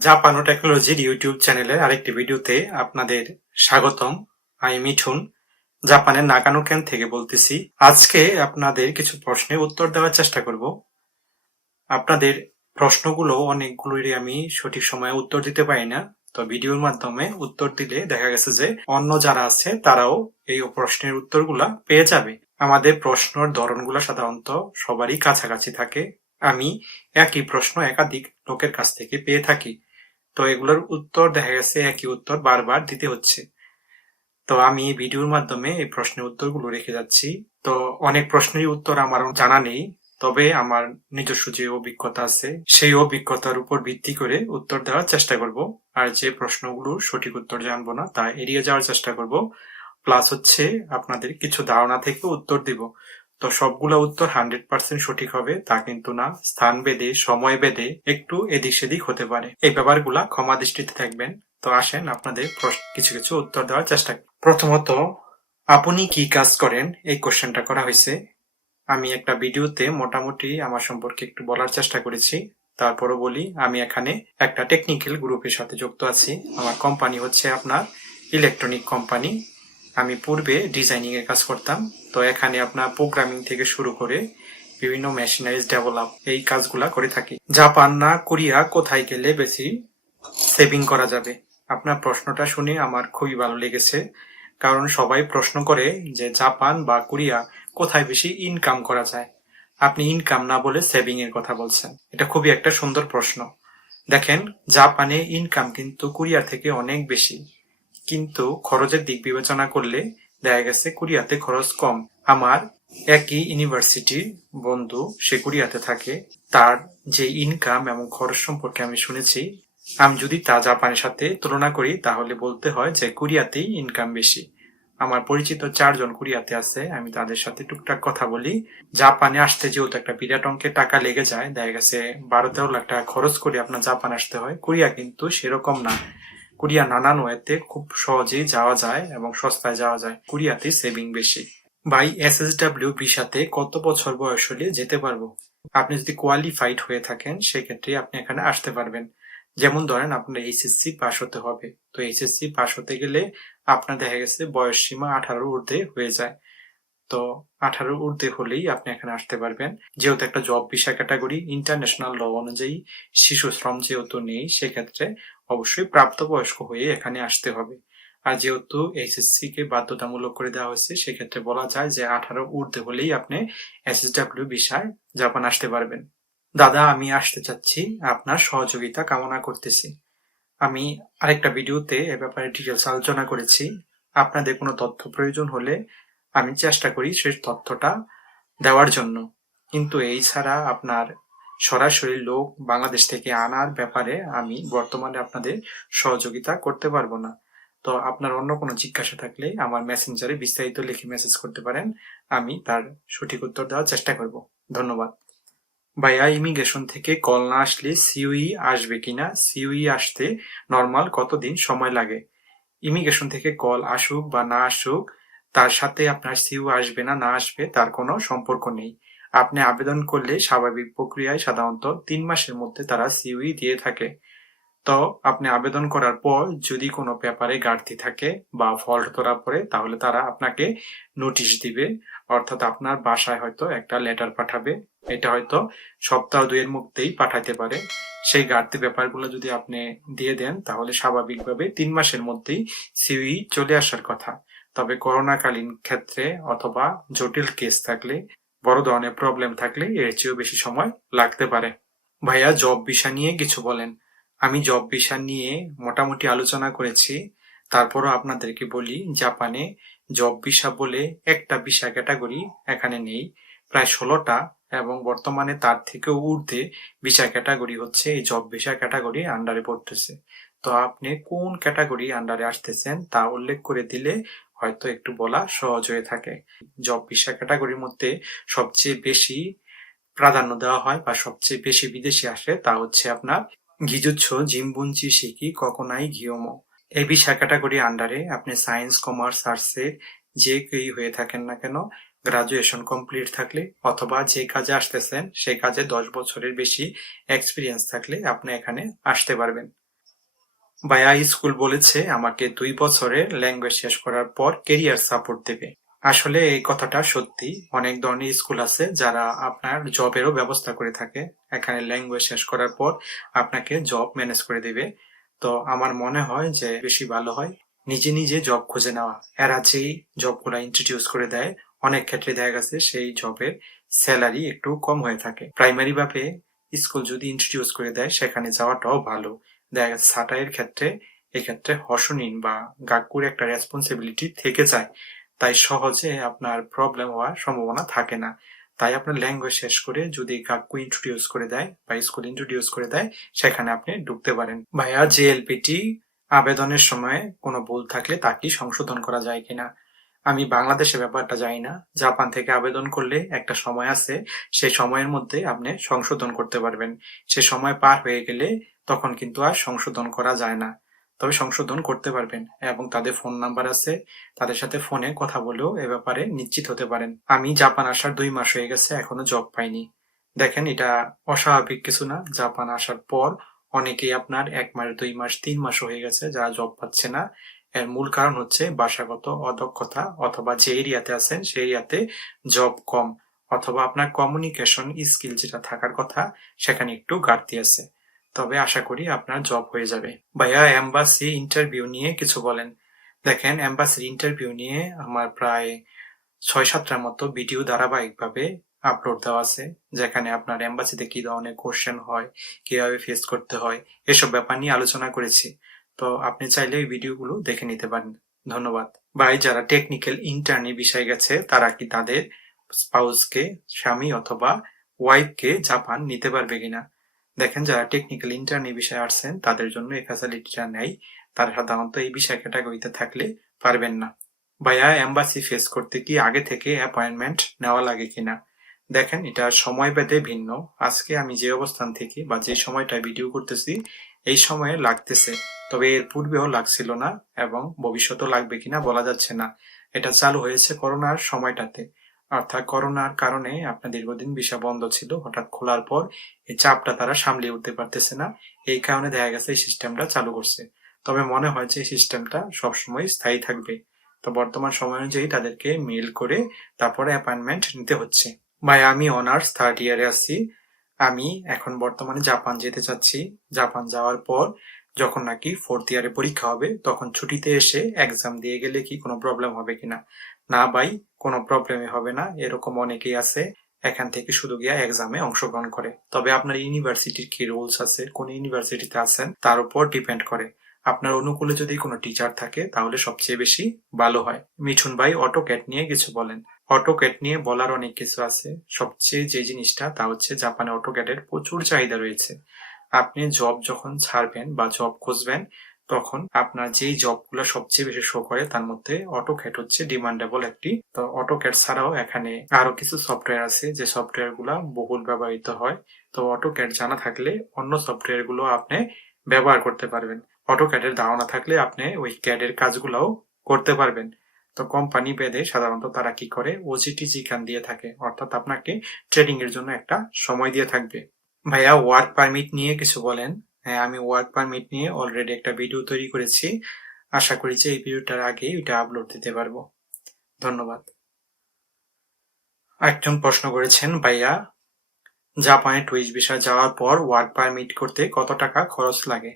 জাপানো টেকনোলজির ইউটিউব চ্যানেলের আরেকটি ভিডিওতে আপনাদের স্বাগতম। আমি মিঠুন, জাপানের নাগানো ক্যান থেকে বলতেছি। আজকে আপনাদের কিছু প্রশ্নের উত্তর দেওয়ার চেষ্টা করব। আপনাদের প্রশ্নগুলো অনেকগুলোরই আমি সঠিক সময়ে উত্তর দিতে পারি না, তো ভিডিওর মাধ্যমে উত্তর দিলে দেখা গেছে যে অন্য যারা আছে তারাও এই প্রশ্নের উত্তরগুলা পেয়ে যাবে। আমাদের প্রশ্নের ধরনগুলো সাধারণত সবারই কাছাকাছি থাকে। আমি একই প্রশ্ন একাধিক লোকের কাছ থেকে পেয়ে থাকি। তো এগুলোর উত্তর দেখা গেছে, একই উত্তর বারবার দিতে হচ্ছে। তো আমি ভিডিওর মাধ্যমে এই প্রশ্নের উত্তরগুলো রেখে যাচ্ছি। তো অনেক প্রশ্নেরই উত্তর আমার জানা নেই, তবে আমার নিজস্ব যে অভিজ্ঞতা আছে, সেই অভিজ্ঞতার উপর ভিত্তি করে উত্তর দেওয়ার চেষ্টা করব। আর যে প্রশ্নগুলো সঠিক উত্তর জানব না, তা এড়িয়ে যাওয়ার চেষ্টা করব। প্লাস হচ্ছে আপনাদের কিছু ধারণা থেকে উত্তর দিব। তো সবগুলো উত্তর হান্ড্রেড পার্সেন্ট সঠিক হবে, তা কিন্তু না। স্থান বেদে সময় বেদে একটু এদিক সেদিক হতে পারে। এই ব্যাপারগুলা ক্ষমা দৃষ্টিতে থাকবেন। তো আসেন আপনাদের কিছু কিছু উত্তর দেওয়ার চেষ্টা প্রথমত, আপনি কি কাজ করেন? এই কোশ্চেনটা করা হয়েছে। আমি একটা ভিডিওতে মোটামুটি আমার সম্পর্কে একটু বলার চেষ্টা করেছি। তারপরও বলি, আমি এখানে একটা টেকনিক্যাল গ্রুপের সাথে যুক্ত আছি। আমার কোম্পানি হচ্ছে আপনার ইলেকট্রনিক কোম্পানি। আমি পূর্বে ডিজাইনিং এর কাজ করতাম, তো এখানে আপনার প্রোগ্রামিং থেকে শুরু করে বিভিন্ন মেশিনারিজ ডেভেলপ এই কাজগুলা করে থাকি। জাপান না, কোরিয়া কোথায় গেলে বেশি সেভিং করা যাবে? আপনার প্রশ্নটা শুনে আমার খুবই ভালো লেগেছে, কারণ সবাই প্রশ্ন করে যে জাপান বা কোরিয়া কোথায় বেশি ইনকাম করা যায়? আপনি ইনকাম না বলে সেভিং এর কথা বলছেন। এটা খুবই একটা সুন্দর প্রশ্ন। দেখেন, জাপানে ইনকাম কিন্তু কোরিয়া থেকে অনেক বেশি। কিন্তু খরচের দিক বিবেচনা করলে দেখা গেছে কোরিয়াতে খরচ কম। আমার একই ইউনিভার্সিটির বন্ধু সে কোরিয়াতে থাকে। তার যে ইনকাম এবং খরচ সম্পর্কে আমি শুনেছি, আমি যদি তা জাপানের সাথে তুলনা করি, তাহলে বলতে হয় যে কোরিয়াতেই ইনকাম বেশি। আমার পরিচিত চারজন কোরিয়াতে আছে, আমি তাদের সাথে টুকটাক কথা বলি। জাপানে আসতে যেহেতু একটা বিরাট অঙ্কের টাকা লেগে যায়, দেখা গেছে বারো তেরো লাখ টাকা খরচ করে আপনার জাপান আসতে হয়। কোরিয়া কিন্তু সেরকম না। কোরিয়া নানান ওয়েতে খুব সহজেই যাওয়া যায় এবং সস্তায় যাওয়া যায়। কোরিয়াতে সেভিং বেশি। বাই এস এস ডাব্লিউ ভিসাতে কত বছর বয়স হলে যেতে পারব? আপনি যদি কোয়ালিফাইড হয়ে থাকেন, সেক্ষেত্রে আপনি এখানে আসতে পারবেন। যেমন ধরেন, আপনার এইচএসসি পাস হতে হবে। তো এইচএসসি পাস হতে গেলে আপনার দেখা গেছে বয়স সীমা আঠারো ঊর্ধ্বে হয়ে যায়। তো আঠারো ঊর্ধ্বে হলেই আপনি এখানে আসতে পারবেন। যেহেতু একটা job visa category international law অনুযায়ী শিশু শ্রম যেহেতু নেই, সেক্ষেত্রে অবশ্যই প্রাপ্তবয়স্ক হয়ে এখানে আসতে হবে। আর যেহেতু এইচএসসি কে বাধ্যতামূলক করে দেওয়া হয়েছে, সেক্ষেত্রে বলা যায় যে আঠারো ঊর্ধ্বে হলেই আপনি এসএসডাব্লিউ ভিসায় জাপান আসতে পারবেন। দাদা, আমি আসতে চাচ্ছি। আপনার সহযোগিতা কামনা করতেছি। আমি আরেকটা ভিডিওতে এ ব্যাপারে ডিটেলস আলোচনা করেছি। আপনাদের কোনো তথ্য প্রয়োজন হলে আমি চেষ্টা করি সেই তথ্যটা দেওয়ার জন্য। কিন্তু এই ছাড়া আপনার সরাসরি লোক বাংলাদেশ থেকে আনার ব্যাপারে আমি বর্তমানে আপনাদের সহযোগিতা করতে পারব না। তো আপনার অন্য কোনো জিজ্ঞাসা থাকলে আমার মেসেঞ্জারে বিস্তারিত লিখে মেসেজ করতে পারেন। আমি তার সঠিক উত্তর দেওয়ার চেষ্টা করব। ধন্যবাদ। ভাইয়া, ইমিগ্রেশন থেকে কল না আসলে সিউই আসবে কিনা সিউই আসতে নর্মাল কতদিন সময় লাগে? ইমিগ্রেশন থেকে কল আসুক বা না আসুক তার সাথে আপনার সিউ আসবে না না আসবে, তার কোনো সম্পর্ক নেই। আপনি আবেদন করলে স্বাভাবিক প্রক্রিয়ায় সাধারণত তিন মাসের মধ্যে তারা সিউই দিয়ে থাকে। তো আপনি আবেদন করার পর যদি কোনো পেপারে ঘাটতি থাকে বা ফল্ট ধরা পড়ে, তাহলে তারা আপনাকে নোটিশ দিবে। অর্থাৎ আপনার বাসায় হয়তো একটা লেটার পাঠাবে। এটা হয়তো সপ্তাহ দুয়ের মধ্যেই পাঠাতে পারে। সেই ঘাটতি ব্যাপারগুলো যদি আপনি দিয়ে দেন, তাহলে স্বাভাবিকভাবে তিন মাসের মধ্যেই সিউই চলে আসার কথা। তবে করোনাকালীন ক্ষেত্রে অথবা জটিল কেস থাকলে, বড় ধরনের প্রবলেম থাকলে এর চেয়েও বেশি সময় লাগতে পারে। ভাইয়া জব ভিসা নিয়ে কিছু বলেন। আমি জব ভিসা নিয়ে মোটামুটি আলোচনা করেছি। তারপরও আপনাদেরকে বলি, জাপানে জব ভিসা বলে একটা ভিসা ক্যাটাগরি এখানে নেই। প্রায় ষোলোটা এবং বর্তমানে তার থেকেও ঊর্ধ্বে ভিসা ক্যাটাগরি হচ্ছে এই জব ভিসা ক্যাটাগরি আন্ডারে পড়তেছে। তো আপনি কোন ক্যাটাগরি আন্ডারে আসতেছেন তা উল্লেখ করে দিলে হয়তো একটু বলা সহজ হয়ে থাকে। জব ভিসা ক্যাটাগরির মধ্যে সবচেয়ে বেশি প্রাধান্য দেওয়া হয় বা সবচেয়ে বেশি বিদেশি আসে তা হচ্ছে আপনার গিজুচ্ছ, জিম্বুঞ্চি শিকি কখনাই ঘিওমো। এই ভিসা ক্যাটাগরি আন্ডারে আপনি সায়েন্স কমার্স আর্টসের যে কেই হয়ে থাকেন না কেন গ্রাজুয়েশন কমপ্লিট থাকলে অথবা যে কাজে আসতেছেন, সেই কাজে দশ বছরের বেশি এক্সপিরিয়েন্স থাকলে আপনি এখানে আসতে পারবেন। ভাইয়া স্কুল বলেছে আমাকে দুই বছরের ল্যাঙ্গুয়েজ শেষ করার পর কেরিয়ার সাপোর্ট দেবে। আসলে এই কথাটা সত্যি। অনেক ধরনের স্কুল আছে যারা আপনার জবেরও ব্যবস্থা করে থাকে। এখানে ল্যাঙ্গুয়েজ শেষ করার পর আপনাকে জব ম্যানেজ করে দেবে। তো আমার মনে হয় যে বেশি ভালো হয় নিজে নিজে জব খুঁজে নেওয়া। এরা যেই জবগুলো ইন্ট্রোডিউস করে দেয়, অনেক ক্ষেত্রে দেখা গেছে সেই জবের স্যালারি একটু কম হয়ে থাকে। প্রাইমারি ভাবে স্কুল যদি ইন্ট্রোডিউস করে দেয়, সেখানে যাওয়াটাও ভালো। দেখা গেছে সাটাইয়ের ক্ষেত্রে, এক্ষেত্রে হর্ষণীন বা গাকুর একটা রেসপন্সিবিলিটি থেকে যায়। তাই সহজে আপনার প্রবলেম হওয়ার সম্ভাবনা থাকে না। তাই আপনার ল্যাঙ্গুয়েজ শেষ করে যদি গাক্কু ইন্ট্রোডিউস করে দেয় বা স্কুল ইন্ট্রোডিউস করে দেয়, সেখানে আপনি ঢুকতে পারেন। ভাইয়া জেএলপিটি আবেদনের সময় কোনো ভুল থাকলে তা কি সংশোধন করা যায় কিনা? আমি বাংলাদেশে ব্যাপারটা জানি না। জাপান থেকে আবেদন করলে একটা সময় আছে সেই সময়ের মধ্যে আপনি সংশোধন করতে পারবেন। সে সময় পার হয়ে গেলে তখন কিন্তু আর সংশোধন করা যায় না। তবে সংশোধন করতে পারবেন এবং তাদের ফোন নাম্বার আছে, তাদের সাথে ফোনে কথা বলেও এ ব্যাপারে নিশ্চিত হতে পারেন। আমি জাপান আসার দুই মাস হয়ে গেছে, এখনও জব পাইনি। দেখেন, এটা অস্বাভাবিক কিছু না। জাপান আসার পর অনেকেই আপনার এক মাস, দুই মাস, তিন মাস হয়ে গেছে, যারা জব পাচ্ছে না। এর মূল কারণ হচ্ছে ভাষাগত অদক্ষতা অথবা যে এরিয়াতে আছেন সেই এরিয়াতে জব কম অথবা আপনার কমিউনিকেশন স্কিল যেটা থাকার কথা, সেখানে একটু ঘাটতি আছে। তবে আশা করি আপনার জব হয়ে যাবে। ভাইয়া এম্বাসি ইন্টারভিউ নিয়ে কিছু বলেন। দেখেন এম্বাসির ইন্টারভিউ নিয়ে আমার প্রায় ছয় সাতটার মতো ভিডিও ধারাবাহিকভাবে আপলোড দেওয়া আছে, যেখানে আপনার এম্বাসিতে কি ধরনের কোশ্চেন হয়, কীভাবে ফেস করতে হয়, এসব ব্যাপার নিয়ে আলোচনা করেছি। তো আপনি চাইলে এই ভিডিওগুলো দেখে নিতে পারেন। ধন্যবাদ। ভাই, যারা টেকনিক্যাল ইন্টার্নি বিষয় গেছে, তারা কি তাদের স্পাউসকে স্বামী অথবা ওয়াইফকে জাপান নিতে পারবে কিনা? দেখেন, যারা টেকনিক্যাল ইন্টার্নি বিষয়ে আসছেন, তাদের জন্য এই ফ্যাসিলিটিটা নেই। তারা সাধারণত এই বিষয় ক্যাটাগরিতে থাকলে পারবেন না। ভাইয়া এম্বাসি ফেস করতে কি আগে থেকে অ্যাপয়েন্টমেন্ট নেওয়া লাগে কিনা? দেখেন, এটা সময় ভিন্ন। আজকে আমি যে অবস্থান থেকে বা যে সময়টা ভিডিও করতেছি এই সময়ে লাগতেছে, তবে এর পূর্বেও লাগছিল না এবং ভবিষ্যতেও লাগবে কিনা বলা যাচ্ছে না। এটা চালু হয়েছে করোনার সময়টাতে। অর্থাৎ করোনার কারণে আপনার দীর্ঘদিন ভিসা বন্ধ ছিল, হঠাৎ খোলার পর এই চাপটা তারা সামলিয়ে উঠতে পারতেছে না। এই কারণে দেখা গেছে এই সিস্টেমটা চালু করছে। তবে মনে হয় যে এই সিস্টেমটা সবসময় স্থায়ী থাকবে। তো বর্তমান সময় অনুযায়ী তাদেরকে মেল করে তারপরে অ্যাপয়েন্টমেন্ট নিতে হচ্ছে। ভাই, আমি অনার্স থার্ড ইয়ারে আছি। আমি এখন বর্তমানে জাপান যেতে চাচ্ছি। জাপান যাওয়ার পর যখন নাকি ফোর্থ ইয়ারে পরীক্ষা হবে, তখন ছুটিতে এসে এক্সাম দিয়ে গেলে কি কোনো প্রবলেম হবে কিনা? না ভাই, কোনো প্রবলেমই হবে না, এরকম অনেকেই আছে, এখান থেকে শুধু গিয়া এক্সামে অংশগ্রহণ করে। তবে আপনার ইউনিভার্সিটির কি রুলস আছে? কোন ইউনিভার্সিটিতে আছেন? তার উপর ডিপেন্ড করে। আপনার অনুকূলে যদি কোনো টিচার থাকে, তাহলে সবচেয়ে বেশি ভালো হয়। মিঠুন ভাই অটো ক্যাট নিয়ে কিছু বলেন। অটো ক্যাট নিয়ে বলার অনেক কিছু আছে। সবচেয়ে যে জিনিসটা, তা হচ্ছে জাপানে অটো ক্যাটের প্রচুর চাহিদা রয়েছে। আপনি জব যখন ছাড়বেন বা জব খুঁজবেন, তখন আপনার যেই জবগুলো সবচেয়ে বেশি শো করে, তার মধ্যে অটোক্যাট হচ্ছে ডিমান্ডেবল একটি। তো অটোক্যাট ছাড়াও এখানে আরও কিছু সফটওয়্যার আছে, যে সফটওয়্যারগুলা বহুল ব্যবহৃত হয়। তো অটোক্যাট জানা থাকলে অন্য সফটওয়্যারগুলো আপনি ব্যবহার করতে পারবেন। অটোক্যাটের ধারণা থাকলে আপনি ওই ক্যাডের কাজগুলোও করতে পারবেন। তো কোম্পানি বেদে সাধারণত তারা কি করে? ওজিটি জিকান দিয়ে থাকে। অর্থাৎ আপনাকে ট্রেডিং এর জন্য একটা সময় দিয়ে থাকবে। ভাইয়া ওয়ার্ক পারমিট নিয়ে কিছু বলেন। হ্যাঁ আমি ওয়ার্ক পারমিট নিয়ে অলরেডি একটা ভিডিও তৈরি করেছি। আশা করি যে এই ভিডিওটার আগে এটা আপলোড দিতে পারব। ধন্যবাদ। একজন প্রশ্ন করেছেন, ভাইয়া, জাপানে টুইস্ট বিষয় যাওয়ার পর ওয়ার্ক পারমিট করতে কত টাকা খরচ লাগে?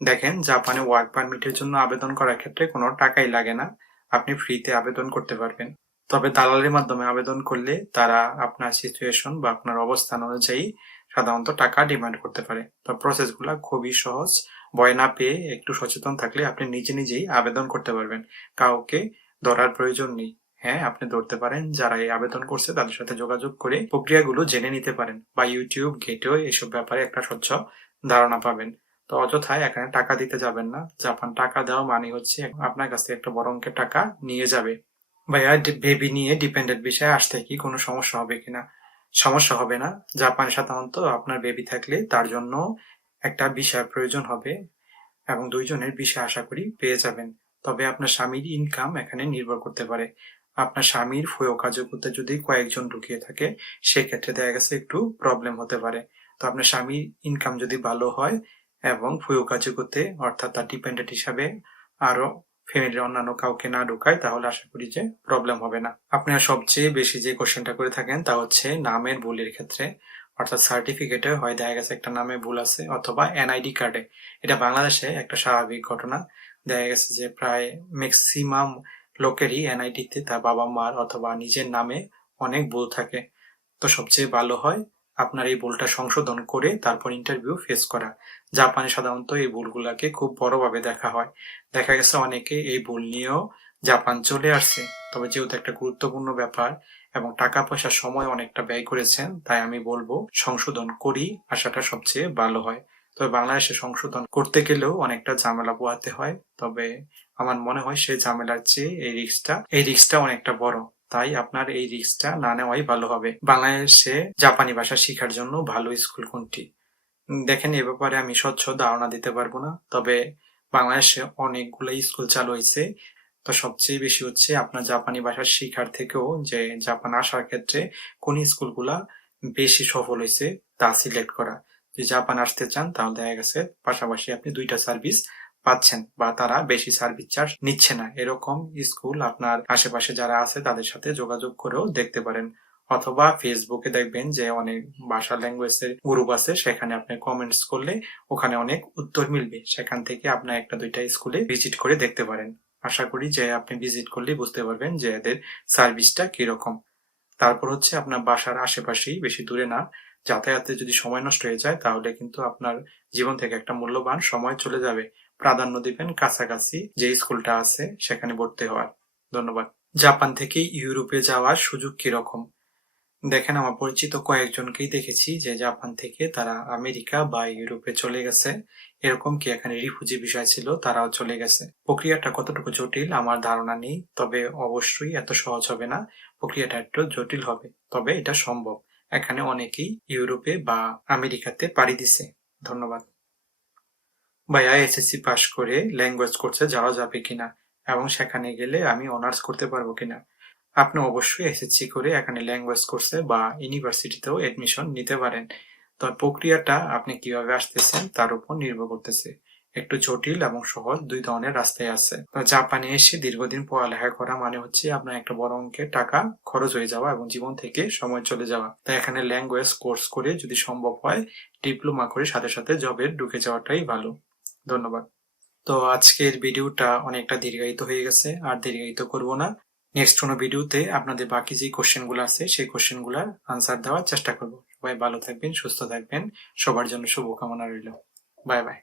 দেখেন, জাপানে ওয়ার্ক পারমিটের জন্য আবেদন করার ক্ষেত্রে কোনো টাকাই লাগে না। আপনি ফ্রিতে আবেদন করতে পারবেন। তবে দালালের মাধ্যমে আবেদন করলে তারা আপনার সিচুয়েশন বা আপনার অবস্থান অনুযায়ী সাধারণত টাকা ডিমান্ড করতে পারে। তো প্রসেসগুলো খুবই সহজ। ভয় না পেয়ে একটু সচেতন থাকলে আপনি নিজে নিজেই আবেদন করতে পারবেন। কাউকে ধরার প্রয়োজন নেই। হ্যাঁ আপনি ধরতে পারেন, যারা এই আবেদন করছে তাদের সাথে যোগাযোগ করে প্রক্রিয়াগুলো জেনে নিতে পারেন বা ইউটিউব গেটেও এসব ব্যাপারে একটা স্বচ্ছ ধারণা পাবেন। তো অযথায় এখানে টাকা দিতে যাবেন না। জাপান টাকা দেওয়া মানে হচ্ছে আপনার কাছ থেকে একটা বড় অঙ্কের টাকা নিয়ে যাবে। ভাইয়া বেবি নিয়ে ডিপেন্ডেন্ট বিষয়ে আসতে কি কোনো সমস্যা হবে কিনা? সমস্যা হবে না। জাপানে সাধারণত আপনার বেবি থাকলে তার জন্য একটা বিষয় প্রয়োজন হবে এবং দুইজনের বিষয় আশা করি পেয়ে যাবেন। তবে আপনার স্বামীর ইনকাম এখানে নির্ভর করতে পারে। আপনার স্বামীর ফয় কার্যকরতে যদি কয়েকজন ঢুকিয়ে থাকে, সেক্ষেত্রে দেখা গেছে একটু প্রবলেম হতে পারে। তো আপনার স্বামীর ইনকাম যদি ভালো হয় এবং ফুয়ুকাজুকুতে অর্থাৎ তার ডিপেন্ডেন্ট হিসাবে আরও ফ্যামিলির অন্যান্য কাউকে না ঢুকায়, তাহলে আশা করি যে প্রবলেম হবে না। আপনারা সবচেয়ে বেশি যে কোশ্চেনটা করে থাকেন, তা হচ্ছে নামের ভুলের ক্ষেত্রে। অর্থাৎ সার্টিফিকেটে হয়, দেখা গেছে একটা নামে ভুল আছে, অথবা এনআইডি কার্ডে এটা বাংলাদেশে একটা স্বাভাবিক ঘটনা। দেখা গেছে যে প্রায় ম্যাক্সিমাম লোকেরই এনআইডিতে তার বাবা মার অথবা নিজের নামে অনেক ভুল থাকে। তো সবচেয়ে ভালো হয় আপনার এই ভুলটা সংশোধন করে তারপর ইন্টারভিউ ফেস করা। জাপানে সাধারণত এই ভুলগুলাকে খুব বড়ভাবে দেখা হয়। দেখা গেছে অনেকে এই ভুল নিয়েও জাপান চলে আসছে। তবে যেহেতু একটা গুরুত্বপূর্ণ ব্যাপার এবং টাকা পয়সা সময় অনেকটা ব্যয় করেছেন, তাই আমি বলব সংশোধন করি আসাটা সবচেয়ে ভালো হয়। তবে বাংলাদেশে সংশোধন করতে গেলেও অনেকটা ঝামেলা পোহাতে হয়। তবে আমার মনে হয় সেই ঝামেলার চেয়ে এই রিস্কটা এই রিস্কটা অনেকটা বড়। তাই আপনার এই রিস্কটা না নেওয়াই ভালো হবে। বাংলাদেশে জাপানি ভাষা শেখার জন্য ভালো স্কুল কোনটি? দেখেন, এ ব্যাপারে আমি স্বচ্ছ ধারণা দিতে পারব না, তবে বাংলাদেশে অনেকগুলো স্কুল চালু হয়েছে। তো সবচেয়ে বেশি হচ্ছে আপনার জাপানি ভাষা শিখার থেকেও যে জাপান আসার ক্ষেত্রে কোন স্কুলগুলা বেশি সফল হয়েছে তা সিলেক্ট করা। যদি জাপান আসতে চান, তাহলে দেখা গেছে পাশাপাশি আপনি দুইটা সার্ভিস পাচ্ছেন বা তারা বেশি সার্ভিস চার্জ নিচ্ছে না। এরকম স্কুল আপনার আশেপাশে যারা আছে, তাদের সাথে যোগাযোগ করেও দেখতে পারেন। অথবা ফেসবুকে দেখবেন যে অনেক ভাষা ল্যাঙ্গুয়েজের গ্রুপ আছে, সেখানে আপনি কমেন্টস করলে ওখানে অনেক উত্তর মিলবে। সেখান থেকে আপনার একটা দুইটা স্কুলে ভিজিট করে দেখতে পারেন। আশা করি যে আপনি ভিজিট করলে বুঝতে পারবেন যে এদের সার্ভিসটা কীরকম। তারপর হচ্ছে আপনার বাসার আশেপাশেই, বেশি দূরে না, যাতায়াতে যদি সময় নষ্ট হয়ে যায়, তাহলে কিন্তু আপনার জীবন থেকে একটা মূল্যবান সময় চলে যাবে। প্রাধান্য দিবেন কাছাকাছি যে স্কুলটা আছে সেখানে ভর্তি হওয়ার। ধন্যবাদ। জাপান থেকে ইউরোপে যাওয়ার সুযোগ কীরকম? দেখেন, আমার পরিচিত কয়েকজনকেই দেখেছি যে জাপান থেকে তারা আমেরিকা বা ইউরোপে চলে গেছে। এরকম কি এখানে রিফুজি বিষয় ছিল? তারাও চলে গেছে। প্রক্রিয়াটা কতটুকু জটিল? আমার ধারণা নেই, তবে অবশ্যই এত সহজ হবে না। প্রক্রিয়াটা একটু জটিল হবে, তবে এটা সম্ভব। এখানে অনেকেই ইউরোপে বা আমেরিকাতে পাড়ি দিছে। ধন্যবাদ। ভাইয়া এসএসসি পাশ করে ল্যাঙ্গুয়েজ কোর্সে যাওয়া যাবে কিনা এবং সেখানে গেলে আমি অনার্স করতে পারব কিনা? আপনি অবশ্যই এসএসসি করে এখানে ল্যাঙ্গুয়েজ কোর্সে বা ইউনিভার্সিটিতেও এডমিশন নিতে পারেন। তবে প্রক্রিয়াটা আপনি কীভাবে আসতেছেন তার উপর নির্ভর করতেছে। একটু জটিল এবং সহজ দুই ধরনের রাস্তায় আছে। জাপানে এসে দীর্ঘদিন পড়ালেখা করা মানে হচ্ছে আপনার একটা বড় অঙ্কের টাকা খরচ হয়ে যাওয়া এবং জীবন থেকে সময় চলে যাওয়া। তাই এখানে ল্যাঙ্গুয়েজ কোর্স করে যদি সম্ভব হয় ডিপ্লোমা করে সাথে সাথে জবে ঢুকে যাওয়াটাই ভালো। ধন্যবাদ। তো আজকের ভিডিওটা অনেকটা দীর্ঘায়িত হয়ে গেছে, আর দীর্ঘায়িত করব না। নেক্সট কোনো ভিডিওতে আপনাদের বাকি যে কোশ্চেনগুলো আছে, সেই কোশ্চেনগুলোর আনসার দেওয়ার চেষ্টা করব। সবাই ভালো থাকবেন, সুস্থ থাকবেন। সবার জন্য শুভকামনা রইল। Bye bye.